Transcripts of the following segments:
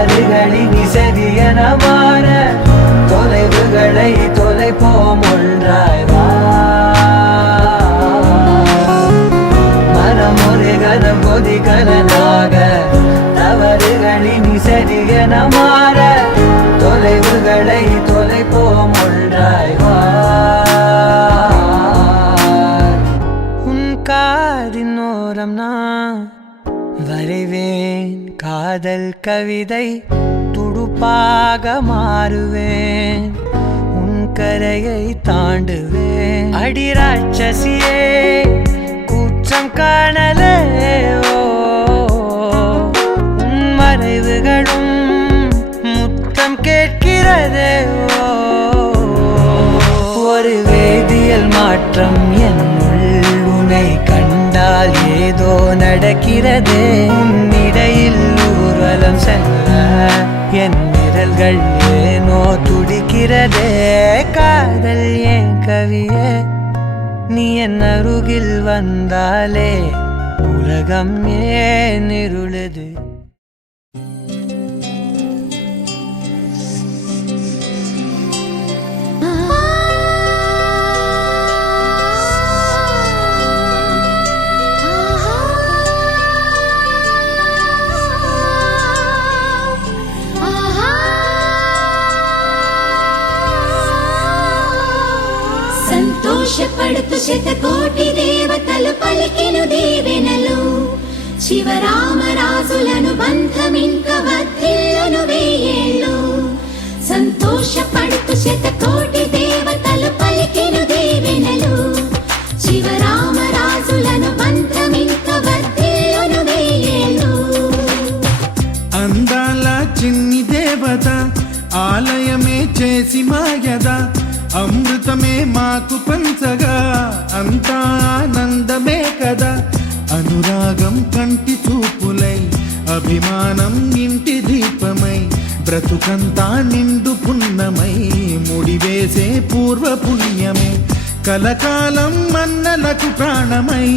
தவறுகளினி சரியன மாற தொலைவுகளை தொலைப்போம் ஒன்றாய் வா மனமொரு கதம் கொதிகலனாக தவறுகளினி சரியன மாற தொலைவுகளை தொலைப்போம் ஒன்றாய் வா உன் காதினோரம் நான் வரைவேன் காதல் கவிதை துடுப்பாக மாறுவேன் உன் கரையை தாண்டுவேன் அடி ராட்சசியே கூச்சம் காணலே உன் மறைவுகளும் முத்தம் கேட்கிறதே ஒரு வேதியியல் மாற்றம் என்னுள் உன்னை கண்டால் ஏதோ நடக்கிறதே உன்னிடையில் ஊர்வலம் செல்ல என் விரல்கள் ஏனோ துடிக்கிறதே காதல் ஏன் கவியே நீ என் அருகில் வந்தாலே உலகம் ஏன் இருளுது సంతోషపడుతూ శతకోటి దేవతలు పలికెను దీవెనలు శివరామరాజులను బంధమింక వర్ధిల్లును వేయేళ్ళు సంతోషపడుతూ శతకోటి దేవతలు పలికెను దీవెనలు శివరామరాజులను బంధమింక వర్ధిల్లును వేయేళ్ళు అందాల చిన్ని దేవత ఆలయమే చేసి మాయద అమృతమే మాకు పంచగా అంతా ఆనందమే కదా అనురాగం కంటి చూపులై అభిమానం ఇంటి దీపమై బ్రతుకంతా నిండు పున్నమై ముడివేసే పూర్వ పుణ్యమే కలకాలం మన్నలకు ప్రాణమై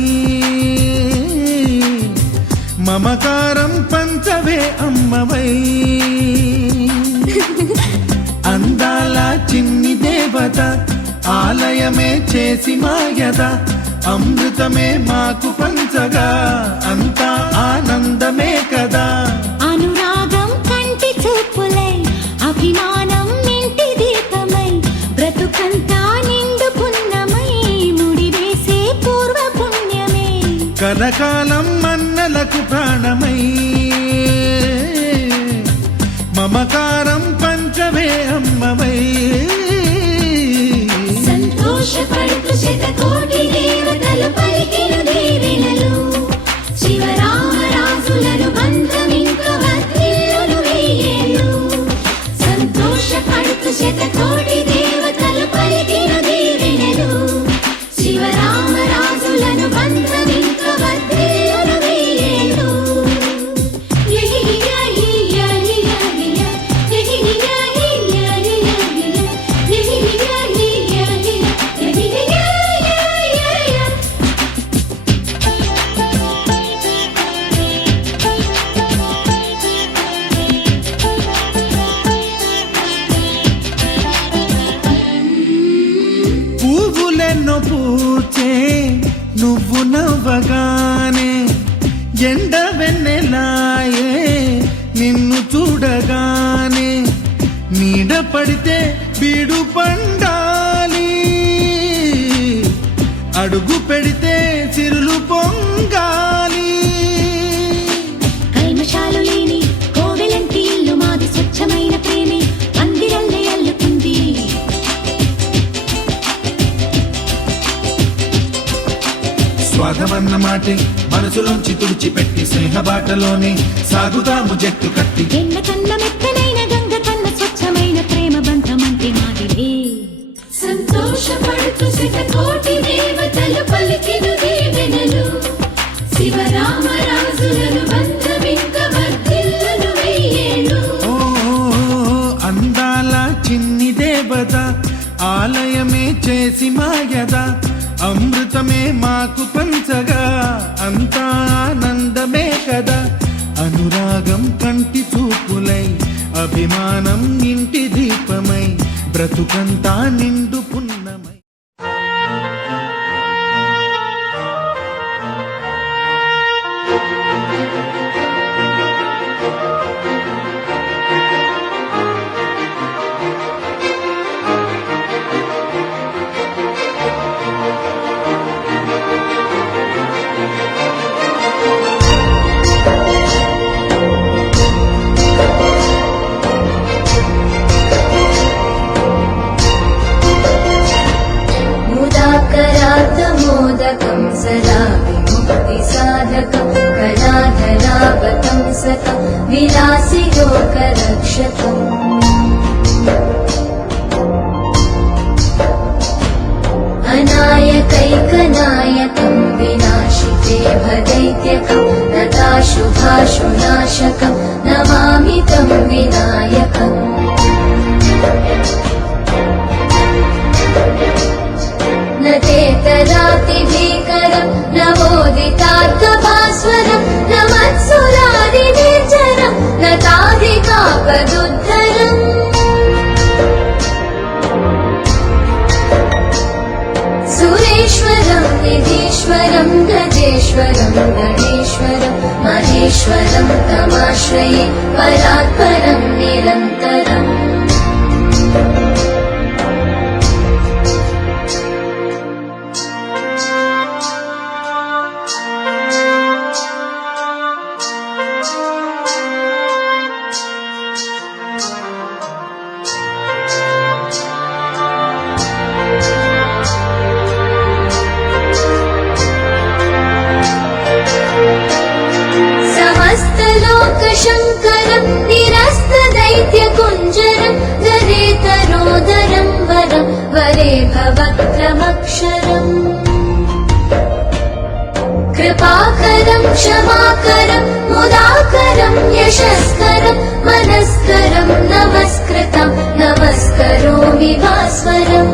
మమకారం పంచవే అమ్మవై అందాల చిన్ని దేవత ఆలయమే చేసి మాయద అమృతమే మాకు పంచగా అంతా ఆనందమే కదా అనురాగం కంటి చూపులై అభిమానం ఇంటి దీపమై బ్రతుకంతా నిండు పున్నమై ముడివేసే పూర్వ పుణ్యమే కలకాలం మన్నలకు ప్రాణమై మమకారం పంచవే అమ్మవై సంతోషపడుతూ శతకోటి దేవతలు పలికెను దీవెనలు శివరామరాజులను బంధమింక వర్ధిల్లును వేయేళ్ళు సంతోషపడుతూ శతకోటి దేవతలు పలికెను దీవెనలు శివరామరాజులను బంధమింక వర్ధిల్లును వేయేళ్ళు పువ్వులెన్నో పూచే నువ్వు నవ్వగానే ఎండ వెన్నెలాయే నిన్ను చూడగానే నీడ పడితే బీడు పండాలి అడుగు పెడితే చిరులు పొంగాలి కల్మషాలు లేని కోవెలంటి ఇల్లు మాది స్వచ్ఛమైన ప్రేమే అందిరల్లే అల్లుకుంది స్వాగమన్న మాటే మనసులోంచి తుడిచిపెట్టి స్నేహబాటలోనే సాగుతాము జట్టు కట్టి ఎన్న కన్న మెత్తనైన గంగ కన్న స్వచ్ఛమైన ప్రేమ బంధమంటే మాదిలే సంతోషపడుతూ శతకోటి దేవతలు పలికెను దీవెనలు శివరామరాజులను బంధమింక వర్ధిల్లును వేయేళ్ళు అందాల చిన్ని దేవత ఆలయమే చేసి మాయద అమృతమే మాకు పంచగా అంతా ఆనందమే కదా అను అనురాగం కంటి చూపులై అభిమానం ఇంటి దీపమై బ్రతుకంతా నిండు పున్నమై मोदकं सदा विमुक्तिसाधकं कलाधरावतं सतं विलासि लोकरक्षकम् अनायकैकनायकं विनाशिते भदैत्यकं नताशुभाशुनाशकं नमामि तं विनायकम् न चेतरातिभीकरं नवोदितार्थभास्वरं न मत्सुरादिनिर्जरं न ताधिकापदुद्धरम् सुरेश्वरं निधीश्वरं गजेश्वरं गणेश्वरं महेश्वरं तमाश्रये परात्परं निरन्तरम् शङ्करं निरस्तदैत्यकुञ्जरं दरेतरोदरं वरं वरे भवक्रमक्षरम् कृपाकरं क्षमाकरं मुदाकरं यशस्करं मनस्करं नमस्कृतं नमस्करोमि भास्वरम्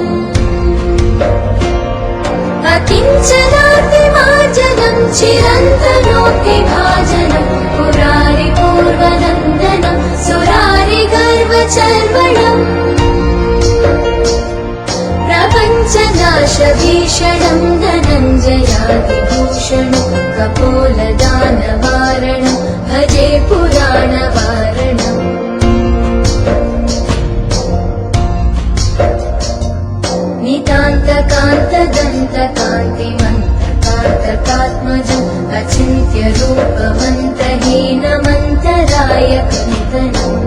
अकिञ्चनातिमार्जनं चिरन्तनोऽतिभाजनं पुरारिपूर्वनन्दनं सुरारिगर्वचर्वणम् प्रपञ्चनाशभीषणं धनञ्जयादिभूषणं कपोलदानवारणं भजे पुराणवारणम् नितान्तकान्तदन्तकान्तिमन्तकान्तकात्मजम् अचिन्त्यरूपमन्तहीनमन्तरायकन्तनम्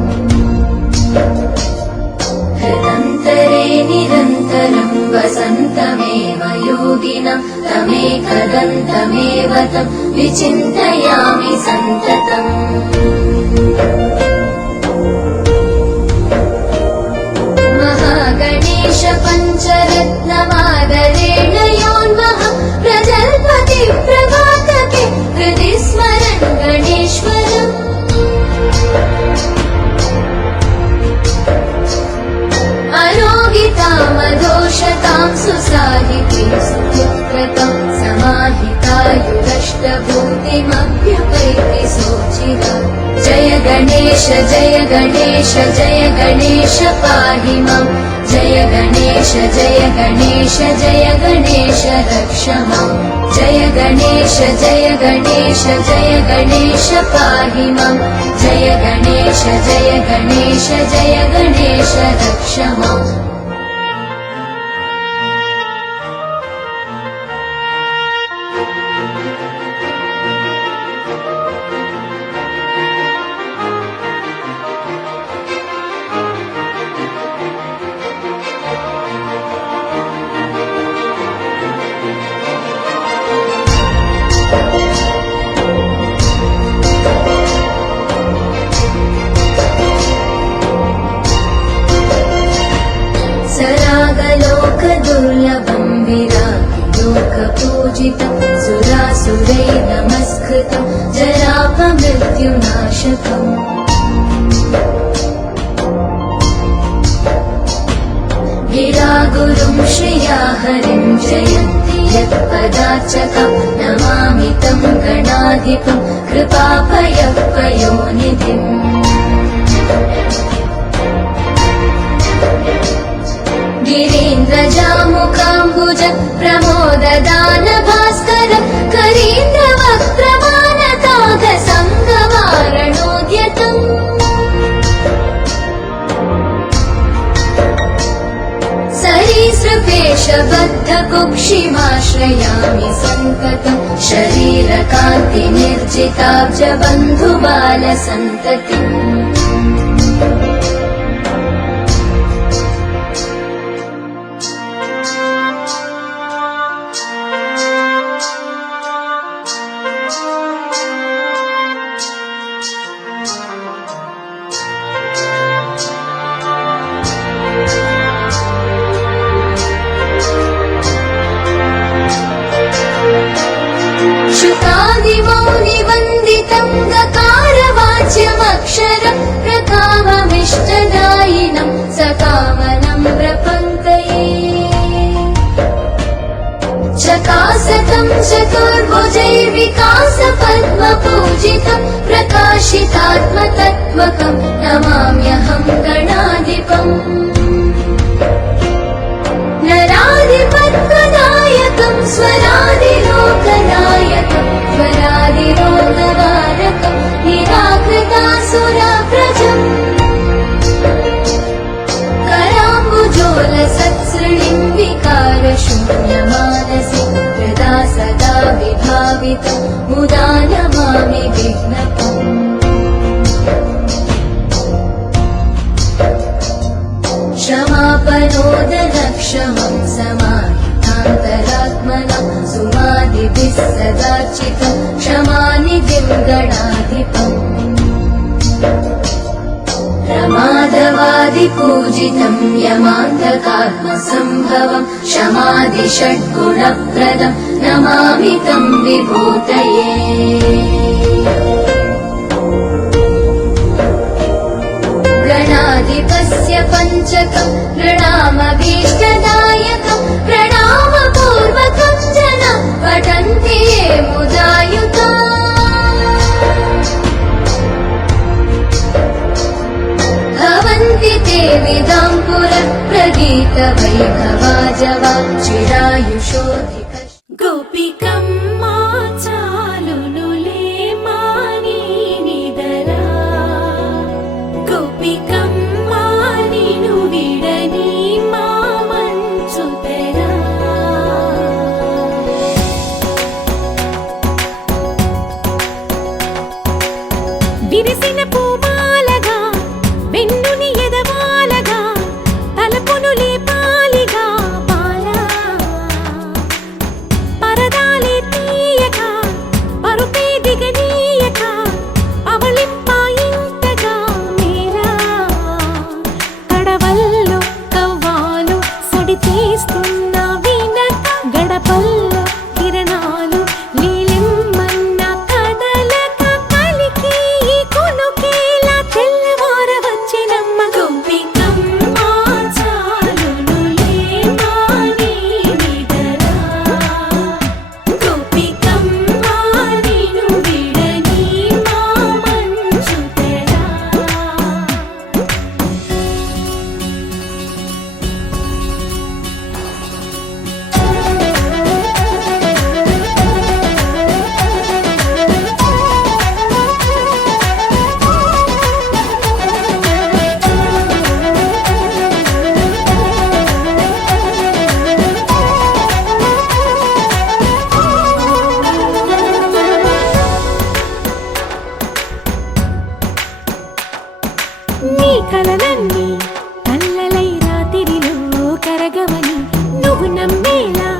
हृदन्तरे निरन्तरं वसन्तमेव योगिनं तमेकदन्तमेव तं विचिन्तयामि सन्ततम् महागणेश पञ्चरत्नमादरेण योन्वहं प्रजल्पति प्रभातके हृदि स्मरन् गणेश्वरम् अरोगितामदोषतां सुसाहितीं सुपुत्रतां समाहितायुरष्टभूतिमभ्युपैति सोचिरा जय गणेश जय गणेश जय गणेश पाहि मां जय गणेश जय गणेश जय गणेश रक्ष मां जय गणेश जय गणेश जय गणेश पाहि मां जय गणेश जय गणेश जय गणेश रक्ष माम् दुर्लभं विरागिलोकपूजितं सुरासुरै नमस्कृतं जरापमृत्युनाशकम् गिरागुरुं श्रिया हरिं जयन्ति यत्पदार्चकं नमामि तं गणाधिपं कृपापयपयोनिधिम् गिरीन्द्रजामुकाम्बुज प्रमोददान भास्कर करीन्द्रवक्त्रमानताग सङ्गवारणोद्यतम् सरीसृपेशबद्धकुक्षिमाश्रयामि सन्ततम् शरीरकान्तिनिर्जिताब्जबन्धुबालसन्ततिम् शुकादिमौनिवन्दितं गकारवाच्यमक्षरं प्रकाममिष्टदायिनं सकामनं प्रपङ्कये चकासतं चतुर्भुजैर्विकासपद्मपूजितं प्रकाशितात्मतत्त्वकं नमाम्यहं गणाधिपम् नराधिपद्मनायकं स्वरादिलोकनायकं स्वरादिरोगवारकं निराकृतासुरव्रजम् कराम्बुजोलसत्सृणिं विकारशून्यमानसि हृदा सदा विभावितं मुदा नमामि विघ्नपम् क्षमापनोदनक्षमं समाहितान्तरात्मनं सुमादिभिः सदार्चितं क्षमानिधिं गणाधिपम् प्रमादवादिपूजितं यमान्तकात्मसम्भवं क्षमादिषड्गुणप्रदं नमामि तं विभूतये गणाधिपस्य पञ्चकं प्रणामभीष्टदायकं प्रणामपूर्वकं जना पठन्ति ये मुदायुता भवन्ति ते विदां पुरप्रगीतवैभवाजवा चिरायुषोऽधिक गोपिकम्मा चालुनुले मानी निदरा गोपिकम्मा निनु विडनी మా మంచుతెరా విరిసిన పూమాలగా వెన్నుని ఎదవాలగా తలపును లేపాలిగా బాలా పరదాలే తీయక పరుపే దిగనీయక అవళింపాయింతగా మేరా కడవల్లో కవ్వాలు సడి చేస్తున్న వీణత గడపల్లో కిరణాలు నీలిమ్మన్న కదలక కలికి ఈ కొనుకేలా తెల్లవార వచ్చినమ్మ గోపికమ్మ చాలునులే మాని నిదరా గోపికమ్మ నిను విడని మా మంచుతెరా నీ కలలన్నీ కల్లలై రాత్రిలో కరగవని నువ్వు నమ్మేలా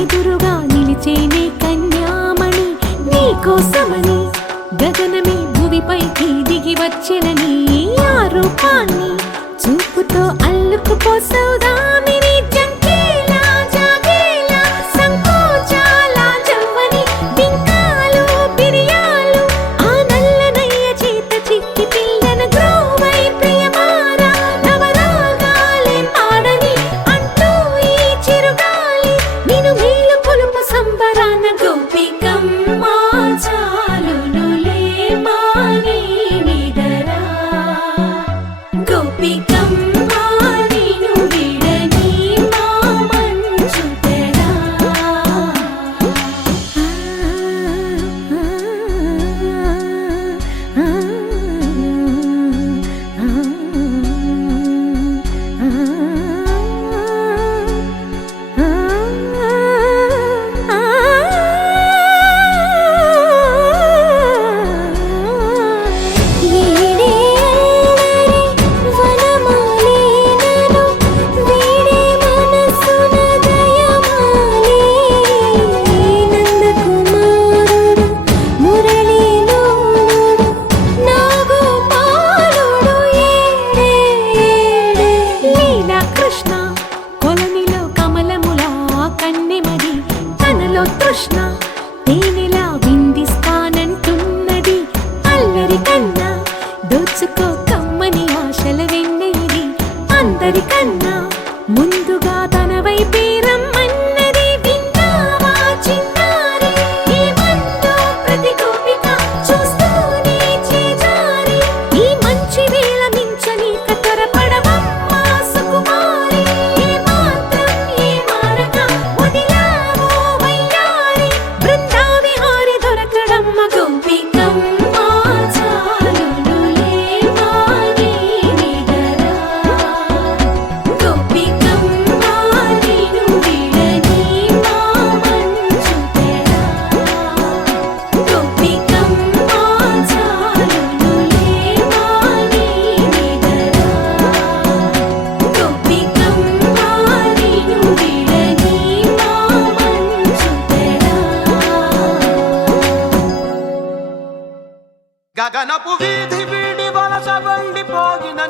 ఎదురుగా నిలిచేనే కన్యామణి నీ కోసమని గగనమే భువిపైకి దిగి వచ్చెనని ఆ రూపాన్ని చూపుతో అల్లుకుపోసౌదామిని జంకేలా జాగేలా సంకోచాల జవ్వని బింకాలు బిరియాలు ఆ నల్లనయ్య చేత చిక్కి పిల్లన గ్రోవై ప్రియమారా నవరాగాలే పాడని అంటూ ఈ చిరుగాలి నిను మేలు పొలుపు సంబరాన గోపికమ్మ చాలునులే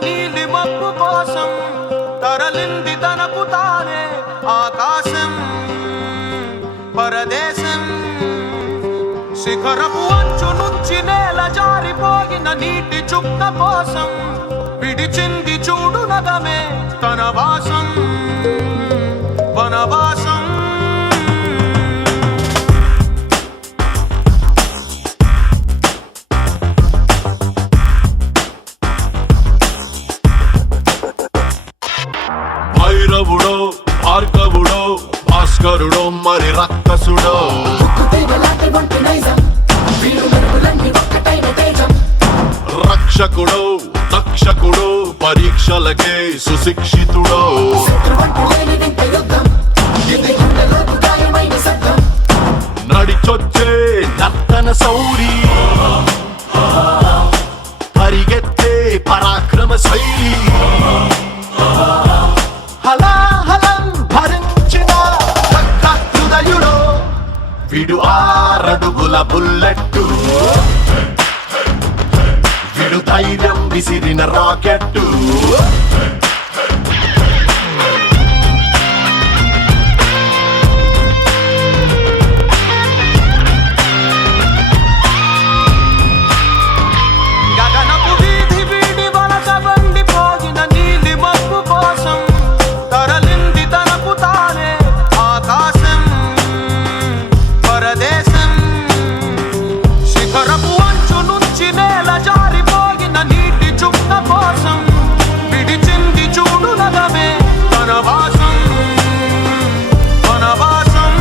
నీలి మబ్బు కోసం తరలింది తనకు తానే ఆకాశం పరదేశం శిఖరపు అంచు నుంచి నేల జారిపోగిన నీటి చుక్క కోసం విడిచింది చూడు నగమే తన వాసం వనవాసం భైరవుడో భార్గవుడో భాస్కరుడో మరి రక్కసుడో రక్షకుడో దక్షకుడో పరీక్షలకే సుశిక్షితుడో నడిచొచ్చే నర్తన సౌరి పరిగెత్తే పరాక్రమ శైలి హలాహలం భరించిన హృదయుడో విడు 6 అడుగుల బుల్లెట్టు విడు ధైర్యం విసిరిన రాకెట్టు గగనపు వీధి వీడి వలస బండిపోగిన నీలి మబ్బు కోసం తరలింది తనకు తానే ఆకాశం పరదేశం శిఖరపు అంచు నుంచి నేల జారిపోగిన నీటి చుక్క కోసం విడిచింది చూడు నగమే తన వాసం వనవాసం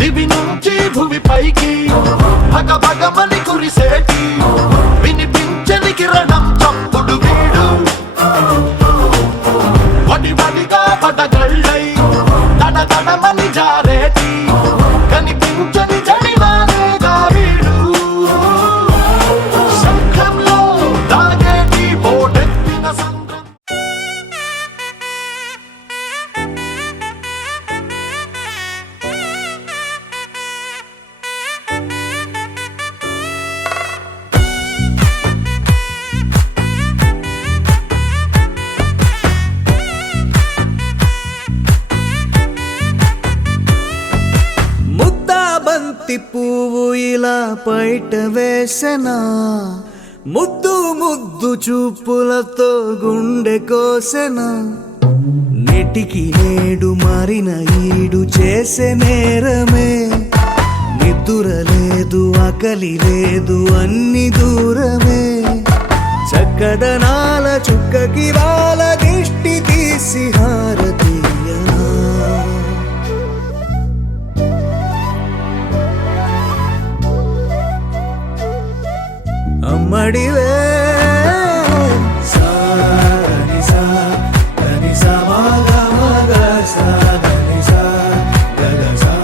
దివి నుంచి భూమి పైకి భగ భగమని కురిసేటి వినిపించని కిరణం చప్పుడు వీడు వడి వడిగా పడగళ్ళై తడ తడమని జారేటి కనిపించని జడివానేగా వీడు శంఖంలో దాగేటి బోటెత్తిన సంద్రం ముద్దా బంతి పువ్వు ఇలా బయట వేసెనా ముద్దు ముద్దు చూపులతో గుండె కోసెనా నెటికి నేడు మారిన ఈడు చేసే నేరమే నిద్ర లేదు ఆకలి లేదు అన్ని దూరమే చక్కదనాల చుక్కకి వాళ్ళ దిష్టి తీసి హారతీయనా అమ్మడివే సాని సా గని సా మగ మగ సా గని సా గగ సా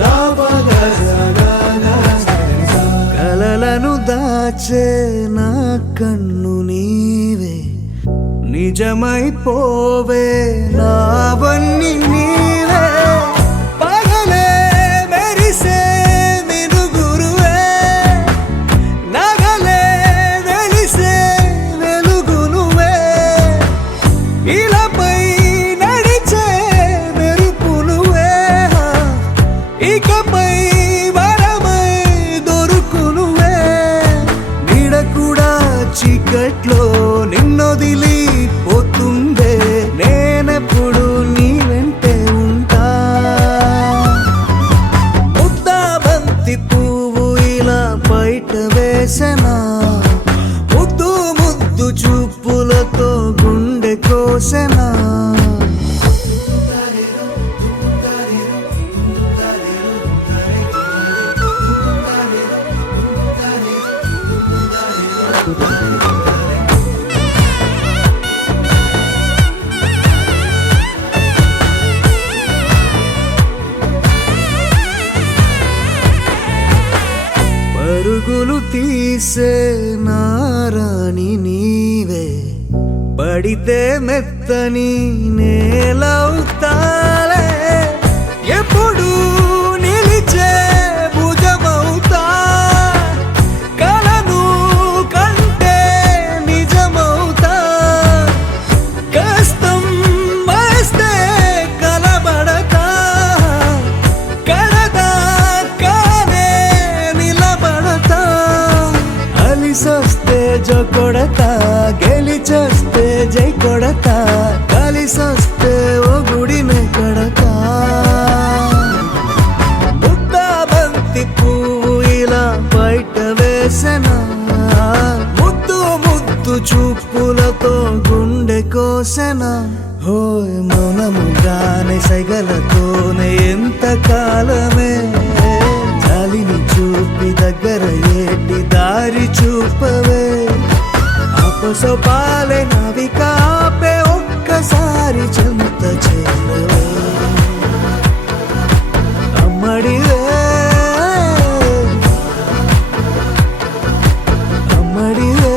దా పగ సా గగ సా గని సా. కలలను దాచే నా కన్ను నీవే నిజమైపోవే నావన్నీ నీవే పగలే మెరిసే మినుగురువే నగలే వెలిసే వెలుగునువే ఇలాపై నడిచే మెరుపునువే ఇకపై వరమై దొరుకునువే నీడ కూడా చీకట్లో నిన్నొదిలి పోతుందే పడితే మెత్తని నేలవుతాలే ఎప్పుడు నిలిచే భుజమవుతా కలను కంటే నిజమవుతా కష్టం వస్తే కలబడతా కడదాకానే నిలబడతా అలిసొస్తే జో కొడతా గెలిచొస్తే జై కొడతా కలిసొస్తే ఓ గుడినే కడతా ముద్దా బంతి పువ్వు ఇలా బయట వేసెనా ముద్దు ముద్దు చూపులతో గుండె కోసెనా హోయ్ మౌనముగానే సైగలతోనే ఎంత కాలమే జాలిని చూపి దగ్గర ఏటి దారి చూపవే అపసొపాలే నవికాపే ఒక్కసారి చెంత చేరవే అమ్మడివే అమ్మడివే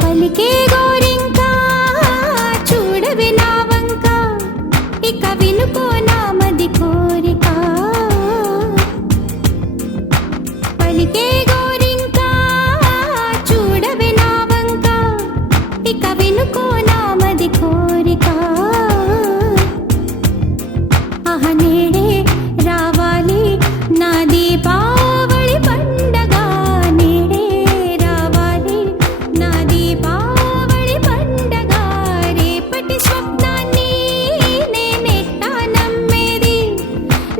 పలికే గోరింకా చూడవి నా వంక ఇక వినుకో నామది కోరిక పలికే గోరింకా చూడవి నా వంక ఇక వినుకో నామది కోరిక ఆహ నేడే రావాలి నా దీపావళి పండగ నేడే రావాలి నా దీపావళి పండగ రేపటి స్వప్నాన్ని నేనెట్టా నమ్మేది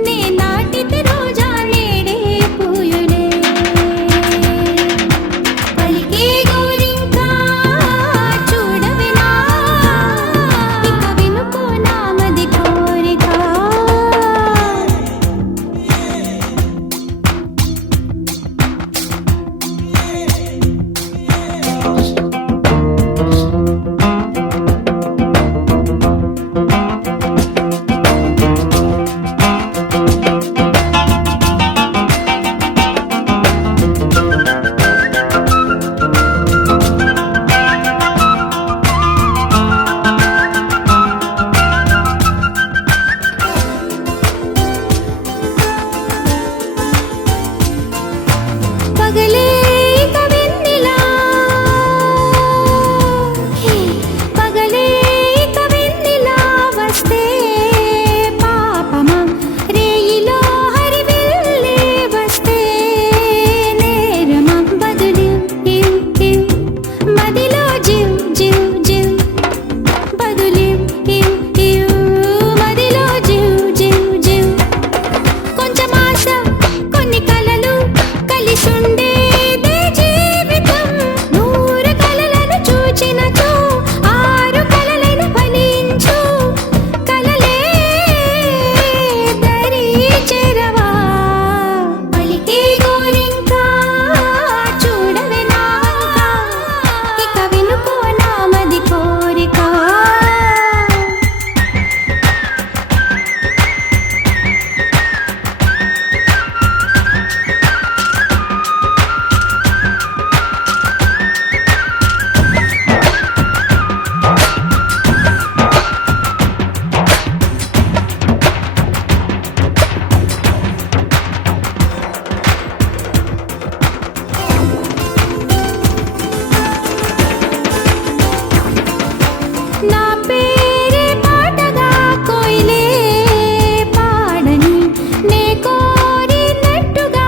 నే నాటితే రోజా నేడే పూయులే పలికే గోరింకా చూడవి నా ఇక వినుకో నామది కోరిక పగలే ఇక వెన్నెలా పగలే ఇక వెన్నెలా వస్తే పాపమా రేయిలో హరివిల్లే వస్తే నేరమా బదులు ఇవ్ ఇవ్ మదిలో జివ్ జివ్ జివ్ బదులు ఇవ్ ఇవ్ మదిలో జివ్ జివ్ జివ్ కొంచెం ఆశ కొన్ని కలలు కలిసుండేదే జీవితం నూరు కలలను చూచినచో ఆరు కలలను ఫలించు కలలే దరి చేరవా పలికే గోరింకా చూడవే నా ఇక వినుకో నామది కోరిక నా పేరే పాటగా కోయిలే పాడని నే కోరినట్టుగా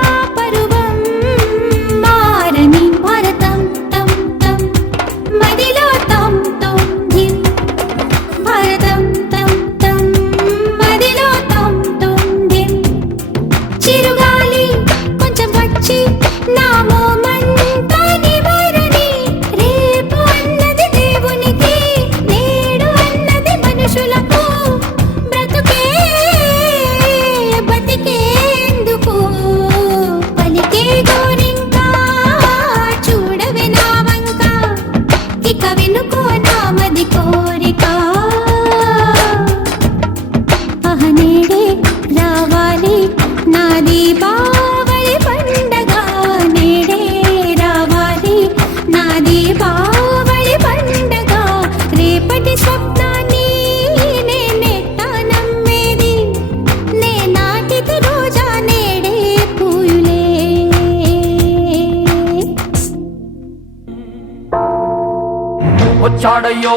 వచ్చాడయ్యో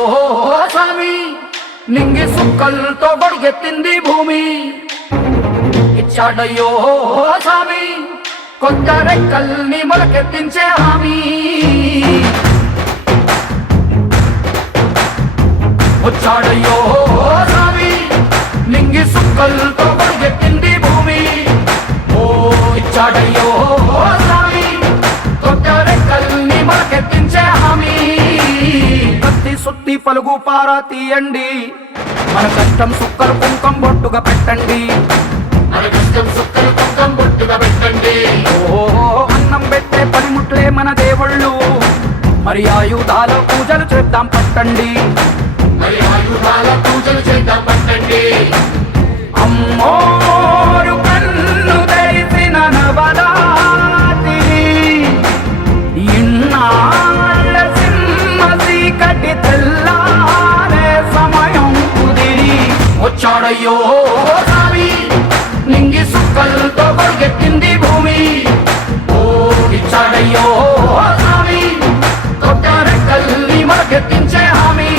స్వామి నింగి సుక్కలతో గొడిగెత్తింది భూమి ఇచ్చాడయ్యో స్వామి కొత్త రెక్కల్ని మొలకెత్తించే హామీ వచ్చాడయ్యో స్వామి నింగి సుక్కలతో గొడిగెత్తింది భూమి ఓ ఇచ్చాడయ్యో స్వామి కొత్త రెక్కల్ని మొలకెత్తించే హామీ కత్తి సుత్తి పలుగు పారా తీయండి మన కష్టం సుక్కలు కుంకం బొట్టుగా పెట్టండి ఓ అన్నం పెట్టే పనిముట్లే మన దేవుళ్ళు మరి ఆయుధాల పూజలు చేద్దాం పట్టండి అమ్మోరు కన్ను తెరిసిన నవరాత్రి ఇన్నాళ్ళ సింహ చీకటి తెల్లారే సమయం కుదిరి వచ్చాడయ్యో స్వామి నింగి సుక్కలతో గొడిగెత్తింది భూమి ఓ ఇచ్చాడయ్యో స్వామి కొత్త రెక్కల్ని మొలకెత్తించే హామీ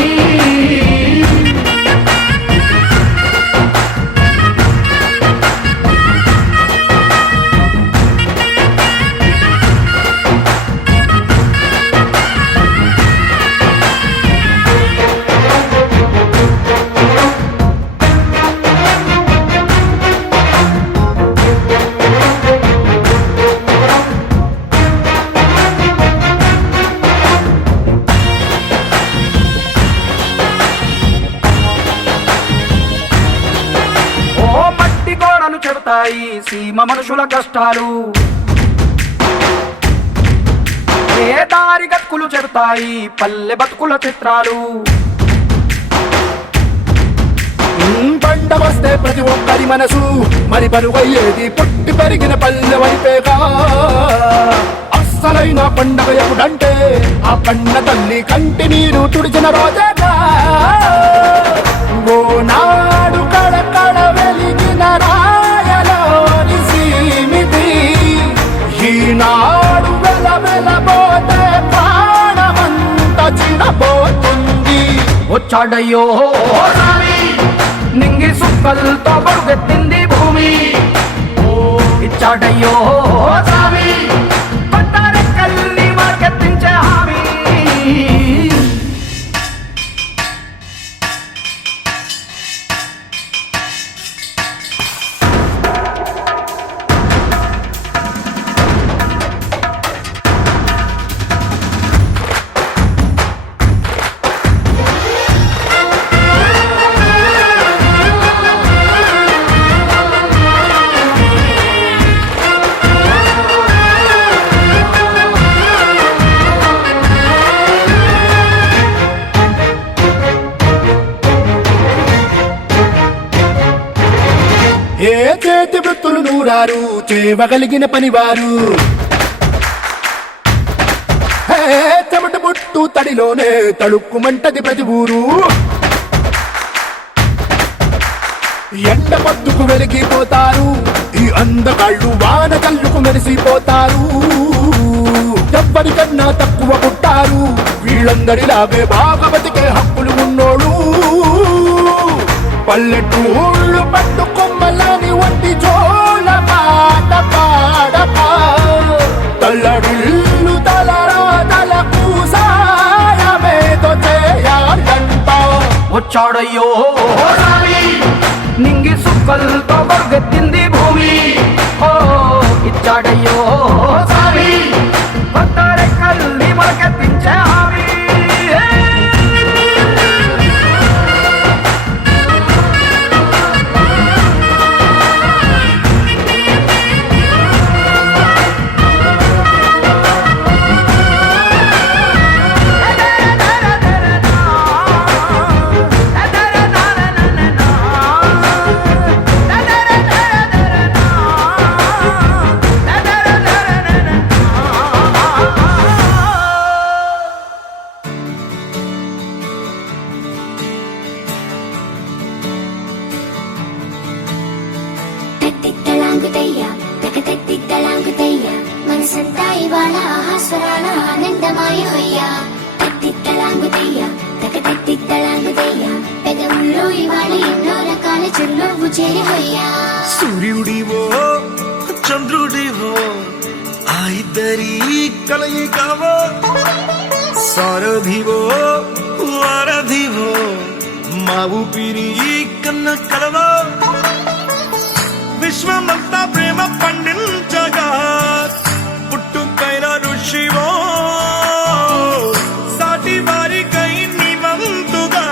చెబుతాయి సీమ మనుషుల కష్టాలు ఏ దారి గతుకులు చెబుతాయి పల్లె బతుకుల చిత్రాలు పంట వస్తే ప్రతి ఒక్కరి మనసు మరి పరుగయ్యేది పుట్టి పెరిగిన పల్లె వైపేగా అస్సలైన పండగ ఎప్పుడంటే ఆ కన్న తల్లి కంటి నీరు తుడిచిన రోజేగా ఓ నాడు కడకడ వెలిగిన రాయలోని సీమితి ఈనాడు వెలవెలబోతే ప్రాణమంత చిరబోతుంది వచ్చాడయ్యో స్వామి నింగి సుక్కలతో గొడిగెత్తింది భూమి ఓ ఇచ్చాడయ్యో స్వామి కొత్త రెక్కల్ని మొలకెత్తించే హామీ ఏ చేతి వృత్తులు నూరారు చేయగలిగిన పనివారు చెమట పుట్టు తడిలోనే తడుక్కుమంటది ప్రతి ఊరు ఎండ పొద్దుకు వెలిగిపోతారు ఈ అందగాళ్ళు వాన కళ్ళుకు మెరిసిపోతారు ఎవ్వరికన్నా తక్కువ పుట్టారు వీళ్ళందరిలాగే బాగా బతికే హక్కులు ఉన్నోడు పల్లెటూళ్ళు పట్టుకొమ్మలని వంటి జోల పాట పాడక తల్లడిల్లు తలరా తలకు సాయమేదో చేయాలంట వచ్చాడయ్యో స్వామి నింగి సుక్కలతో గొడిగెత్తింది భూమి ఓ ఇచ్చాడయ్యో స్వామి కొత్త రెక్కల్ని మొలకెత్తించే హామీ చేరి హయ్యా సూర్యుడివో చంద్రుడివో ఆ ఇద్దరి కలయికవో సారథివో వారధివో మా ఊపిరి కన్న కలవో విశ్వమంతా ప్రేమ పండించగా పుట్టుకైన ఋషివో సాటి వారికై నివంతుగా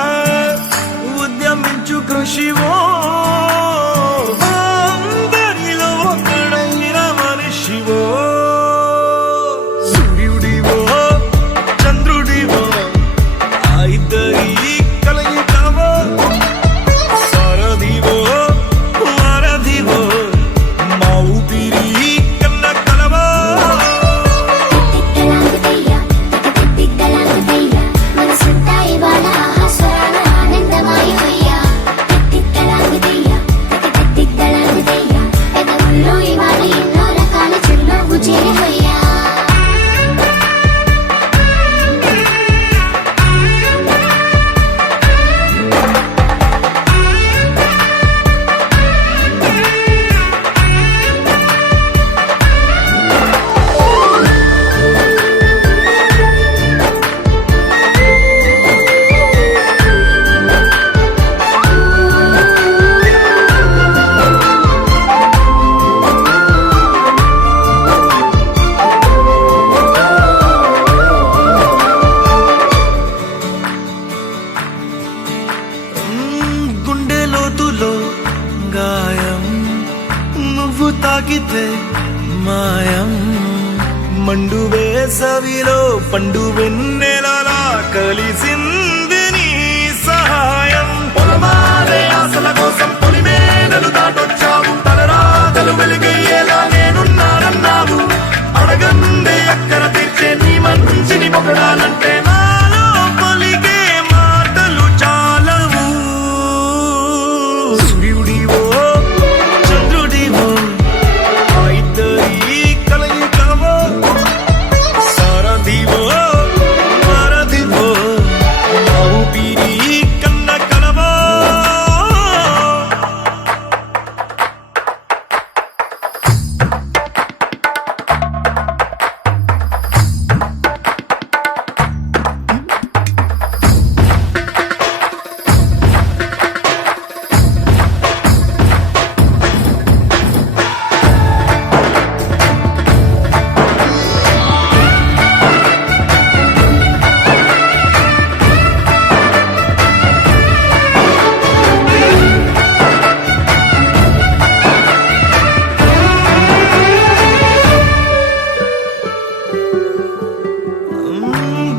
ఉద్యమించు కృషివో అందరిలో ఒకడైన మనిషివో సూర్యుడివో చంద్రుడివో ఆ ఇద్దరి కలయికవో సారథివో వారధివో మా ఊపిరి కన్న కలవో తిక్కలాంగుతయ్యా తిక్కలాంగుతయ్యా మనసంతా ఇవాళ ఆస్వాన ఆనందమాయి హయ్యా తిక్కలాంగుతయ్యా తిక్కలాంగుతయ్యా పెదవుల్లో ఇవాళ ఎన్నో రకాల చిరునవ్వు చేరి హయ్యా గుండె లోతులో గాయం నువ్వు తాకితే మాయం మండు వేసవిలో పండు వెన్నెలలా కలిసింది నీ సహాయం పొలమారే ఆశల కోసం పొలిమేనలు దాటొచ్చావు తలరాతలు వెలుగయ్యేలా నేనున్నానన్నావు అడగందే అక్కర తీర్చే నీ మంచిని పొగడాలంటే నాలో పలికే మాటలు చాలవు సూర్యుడివో చంద్రుడివో ఆ ఇద్దరి కలయికవో సారథివో వారధివో మా ఊపిరి కన్న కలవో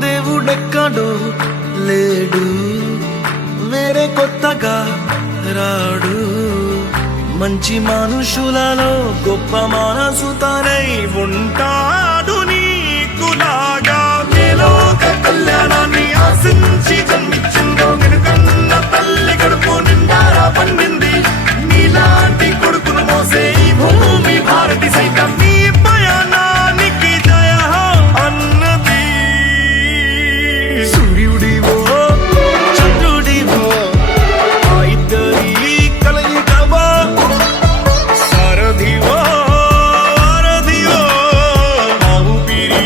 దేవుడెక్కడో లేడు వేరే కొత్తగా రాడు మంచి మనుషులలో గొప్ప మనసు తనై ఉంటాడు నీకులాగా లోక కళ్యాణాన్ని ఆశించి జన్మించిందో వెనుకన్న తల్లి కడుపు నిండారా పండింది నీలాంటి కొడుకును మోసే ఈ భూమి భారతి సైతం నీ పయనానికి జయ అన్నది సూర్యుడివో చంద్రుడివో ఆ ఇద్దరి కలయికవో సారథివో వారధివో మా ఊపిరి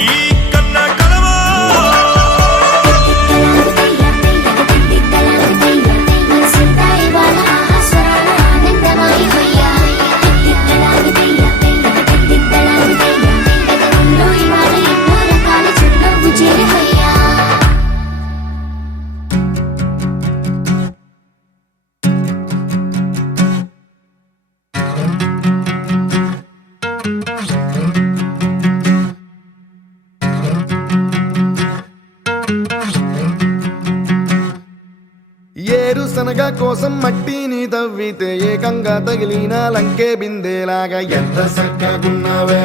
కన్న కలవో తిక్కలాంగుతయ్యా మనసంతా ఇవాళ ఆస్వాన ఆనందమాయి హయ్యా తిక్కలాంగుతయ్యా పెదవుల్లో ఇవాళ ఎన్నో రకాల చిరునవ్వు చేరి హయ్యా ఏరుశనగ కోసం మట్టిని తవ్వితే ఏకంగా తగిలిన లంకే బిందేలాగా ఎంత చక్కగున్నావే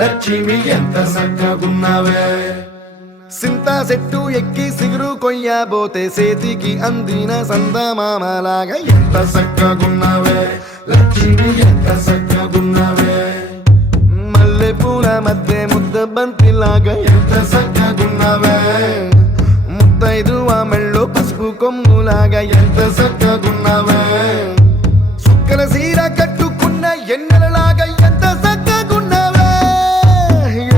లక్ష్మి ఎంత చక్కగున్నావే సింతా చెట్టు ఎక్కి సిగురు కొయ్యబోతే చేతికి అందిన సందమామలాగా ఎంత చక్కగున్నావే లక్ష్మి ఎంత చక్కగున్నావే మల్లె పూల మధ్య ముద్ద బంతిలాగా ఎంత చక్కగున్నావే ముద్దైదు ఆ మెళ్ళో పసుపు కొమ్ములాగా ఎంత చక్కగున్నావే సుక్క చుక్కల సీర కట్టుకున్న ఎన్నెలలాగా ఎంత చక్కగున్నావే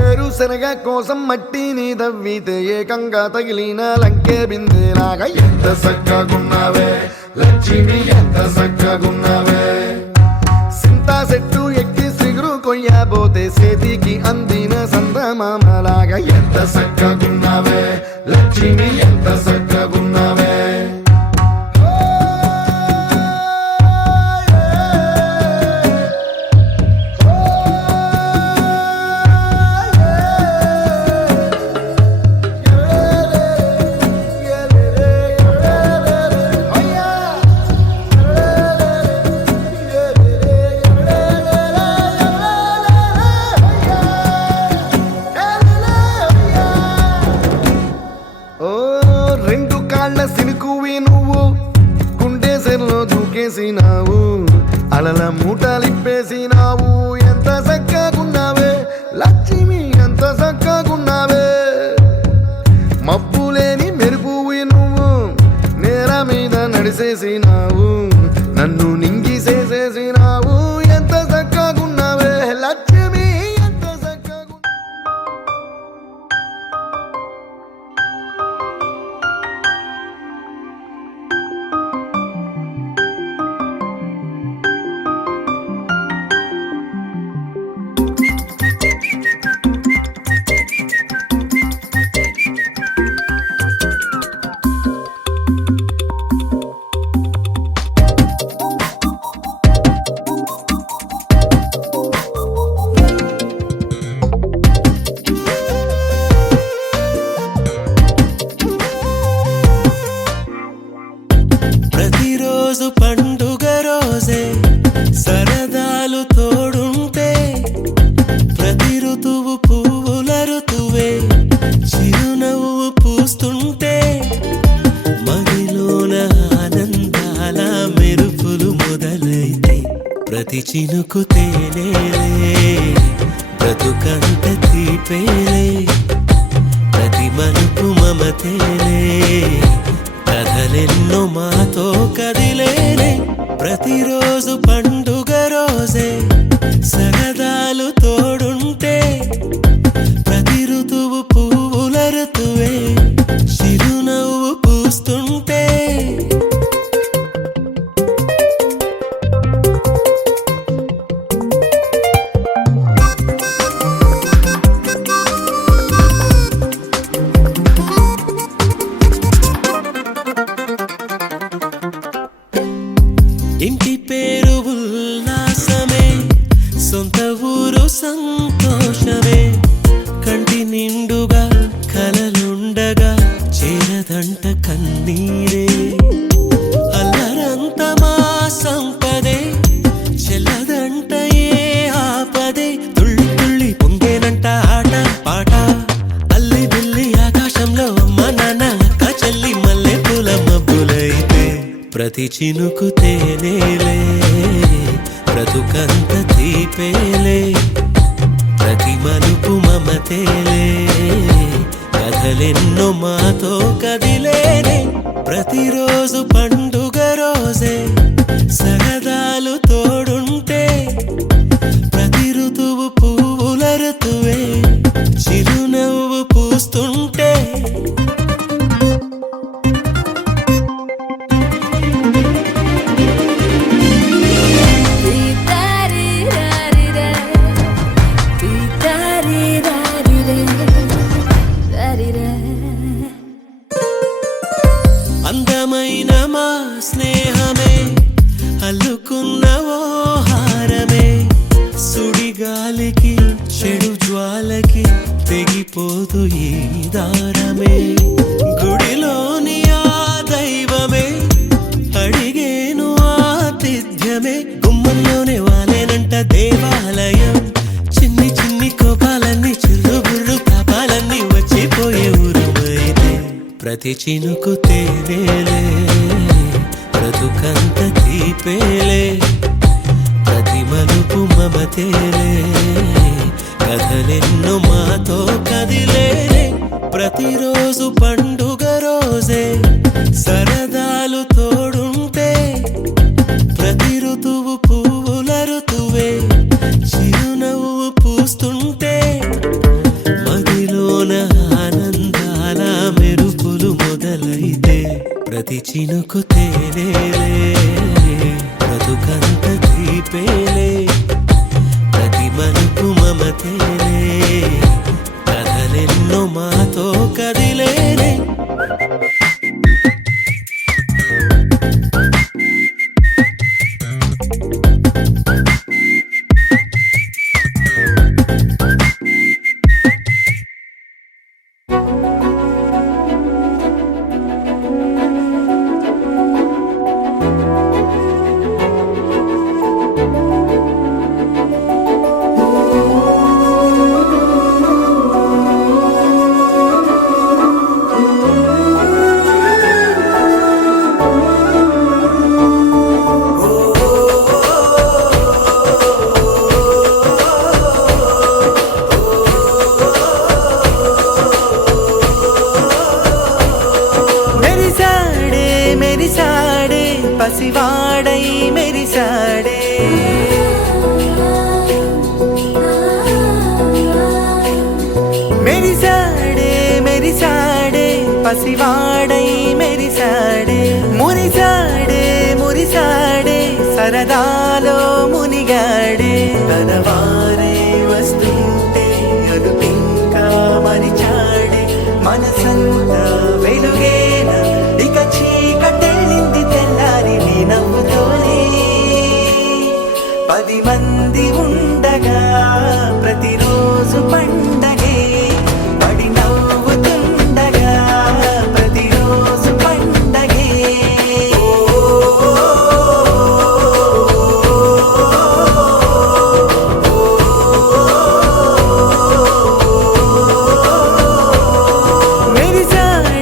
ఏరుశనగ కోసం మట్టిని దవ్వితే ఏకంగా తగిలిన లంకే బిందెలాగా ఎంత చక్కగున్నావే లక్ష్మి ఎంత చక్కగున్నావే సింతా చెట్టు ఎక్కి సిగురు కొయ్యబోతే చేతికి అందిన సందమామలాగా ఎంత చక్కగున్నావే లక్ష్మి ఎంత చక్కగున్నావే రెండు కాళ్ళ సినుకువి నువ్వు గుండె సెల్లో దూకేసినావు అలల మూటలిప్పేసినావు ఎంత చక్కగున్నావే లక్ష్మి ఎంత చక్కగున్నావే మబ్బులేని మెరుపువి నువ్వు నేల మీద నడిసేసినావు నన్ను నింగిసేసేసినావు ఎంత చక్కగున్నావే లక్ష్మి ఎంత చక్కగు ప్రతిరోజు పండుగ రోజే సరదాలు తోడుంటే ప్రతి ఋతువు పువ్వుల ఋతువే చిరునవ్వు పూస్తుంటే మదిలోన ఆనందాల మెరుపులు మొదలైతే ప్రతి చినుకు తేనేలే బ్రతుకంత తీపేలే ప్రతి మలుపు మమతేలే కథలెన్నో మాతో కదిలేనే ప్రతిరోజు పండుగ రోజే సరదాలు తోడుంటే ప్రతి ఋతువు పువ్వుల ఋతువే చిరునవ్వు పూస్తుంటే ఇంటి పేరు ఉల్లాసమే సొంత ఊరు సంతోషమే కంటి నిండుగా కలలుండగా చేరదంట కన్నీరే అల్లరంత మా సంపదే చెల్లదంట ఏ ఆపదే తుళ్ళి తుళ్ళి పొంగేనంట ఆట పాట అల్లి బిల్లి ఆకాశంలో అమ్మ నాన్న అక్క చెల్లి మల్లె పూల మబ్బులైతే ప్రతి చినుకు తేనేలే బ్రతుకంత తీపేలే ప్రతి మలుపు మమతేలే కథలెన్నో మాతో కదిలేనే ప్రతిరోజు పండుగ రోజే సరదాలు తోడుంటే ప్రతి ఋతువు పువ్వుల ఋతువే చిరునవ్వు పూస్తుంటే అందమైన మా స్నేహమే అల్లుకున్న ఓ హారమే సుడిగాలికి చెడు జ్వాలకి తెగిపోదు ఈ దారమే గుడిలోని ఆ దైవమే అడిగేను ఆతిథ్యమే గుమ్మంలోనే వాలేనంట దేవాలయం చిన్ని చిన్ని కోపాలన్నీ చిల్లు బుర్రు పాపాలన్నీ వచ్చిపోయే ఊరుమైతే ప్రతి చినుకు తేనేలే బ్రతుకంత తీపేలే ప్రతి మలుపు మమతేలే కథలెన్నో మాతో కదిలేనే ప్రతిరోజు పండుగ రోజే సరదాలు తోడుంటే ప్రతి ఋతువు ప్రతి చినుకు తేలేలే బ్రతుకంత తీపేలే ప్రతి మలుపు మమతేలే కథలెన్నో మాతో కదిలేలే మెరిసాడే పసివాడై మెరిసాడే మెరిసాడే మెరిసాడే పసివాడై మెరిసాడే మురిసాడే మురిసాడే సరదాలో మునిగాడే తనవారే వస్తుంటే అదుపింకా మరిచాడే మనసంతా వెలుగేనా ఇక చీకటెళ్ళింది తెల్లారి నీ నవ్వుతోనే 10 మంది ఉండగా ప్రతిరోజు పండగే పడి నవ్వుతుండగా ప్రతిరోజు పండగే మెరిసాడే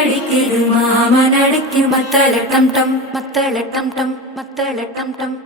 அடிக்குது மாமன் அடிக்கு மத்தள டம் டம் மத்தள டம் டம் மத்தள டம் டம்.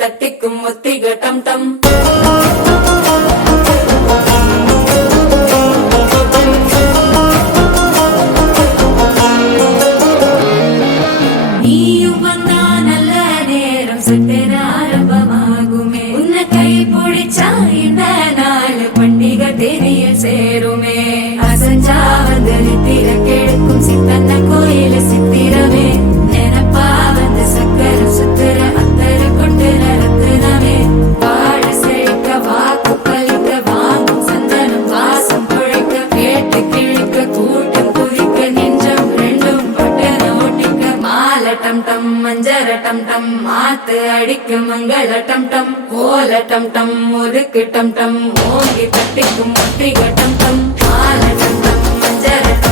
தட்டிக்கும் முத்திக டம் டம். நீயும் வந்தா நல்ல நேரம் சட்டென ஆரம்பமாகுமே. உன்னை கை பிடிச்சா இந்த நாள் பண்டிகை தெரிய சேருமே. அசஞ்சா வந்து நித்திர கெடுக்கும் சித்தன்ன கோயில சித்திரமே. நினப்பா வந்து சக்கர சுத்திர அத்தர கொண்டு நடத்துனவே. வாழ செழிக்க வாக்கு பலிக்க வாங்கும் சந்தனம் வாசம் குழைக்க கேட்டு கிழிக்க கூட்டம் குதிக்க நெஞ்சம் ரெண்டும் பட்டன ஓட்டிக்க. மால டம் டம் மஞ்சர டம் டம் மாத்து அடிக்க மங்கள டம் டம் கோல டம் டம் முறுக்கு டம் டம் ஓங்கி தட்டிக்கும் முத்திக டம் டம். மால டம் டம் மஞ்சர டம்